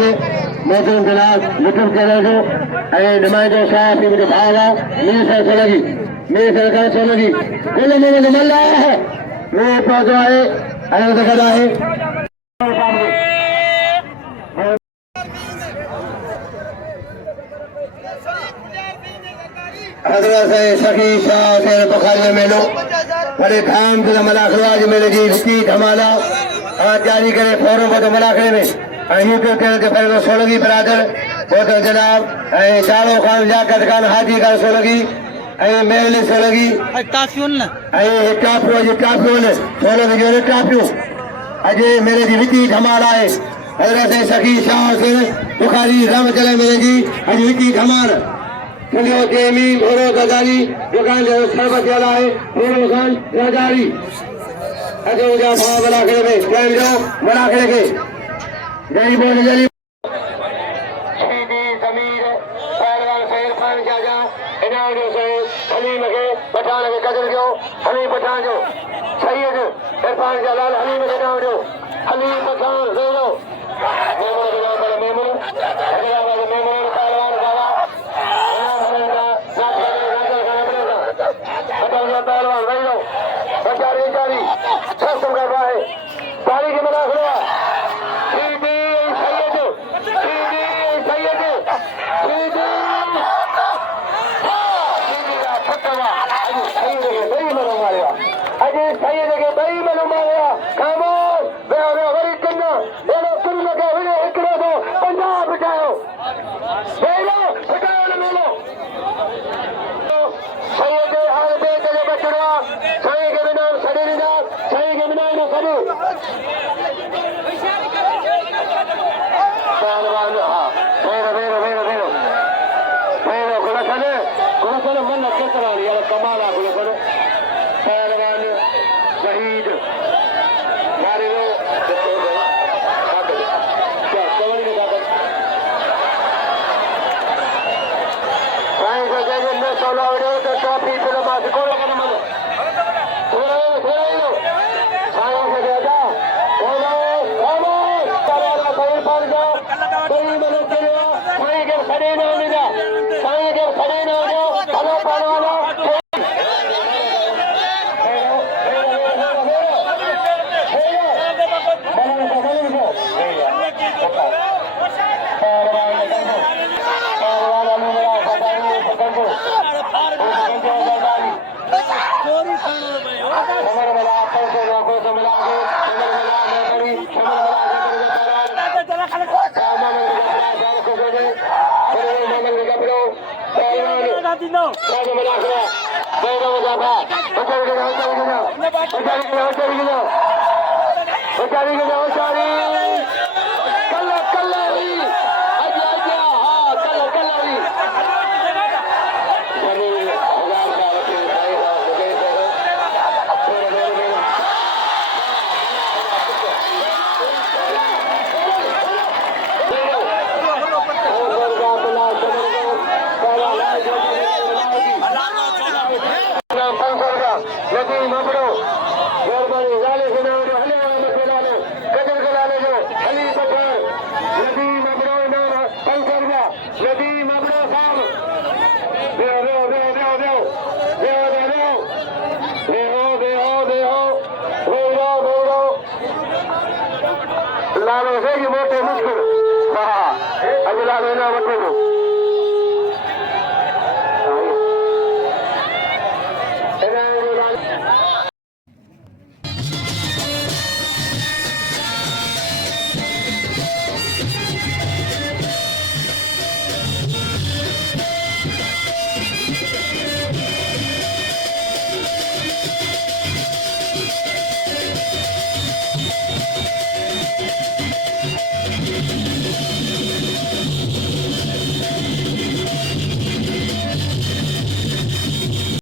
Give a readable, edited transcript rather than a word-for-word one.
के मोहतरम जनाब लुत्फ करे जो नुमाइंदो साहब की मुझे भावा मेरे सरकार सोलगी बोले मेरे मल्ला है मेरे पास आए कदा है हजरत सखी शाह से बुखारी मेलो बड़े धाम से मलाखरवाज मेले जी रुकी धमाला जारी करे फौरन को तो मलाखरे में यूट्यूब चैनल के पहले सोलगी बरादर बहुत जनाब चारों खान जाकर खान हाजी का सोलगी मेले सोलगी टापियो सोलगी जो टापियो अजय मेरे जी विकी धमाला है हजरत सखी शाह से बुखारी राम चले मेरे जी अज विकी धमाल जेमी भोरो गजारी दुकान जो सरबत वाला है भोरो खान राजारी अजय उजा भाव मलाखरे में टाइम जो मलाखरे के जरी बोल जरी शहीदी जमीर पहलवान शेर खान जाजा इनाम से हलीम के पठान के कदर जो हलीम पठान जो सैयद इरफान जलाल हलीम के नाम जो हलीम पठान ले लो मेमन के नाम पर मेमन हैदराबाद मेमन पहलवान वाला पहलवान ले लो बचारी जारी सब कर रहा है तारी के मनाखरा अजय सही लगे बई मनु मारिया खामोश बेहो वरी कन्ना एनो कुल लगे वीरे एकरो दो पंजाब बचाओ बेलो बचाओ न मेलो सही दे हाल पे चले बचड़ा सही के बिना सड़ी ना सही के बिना न करू पहलवान हां बेरो गुलशन मन के करा यार कमाल गुलशन पहलवान शहीद मारे लो ट्रॉफी लालो से मोटे मुश्किल हाँ अज लालो ना वठो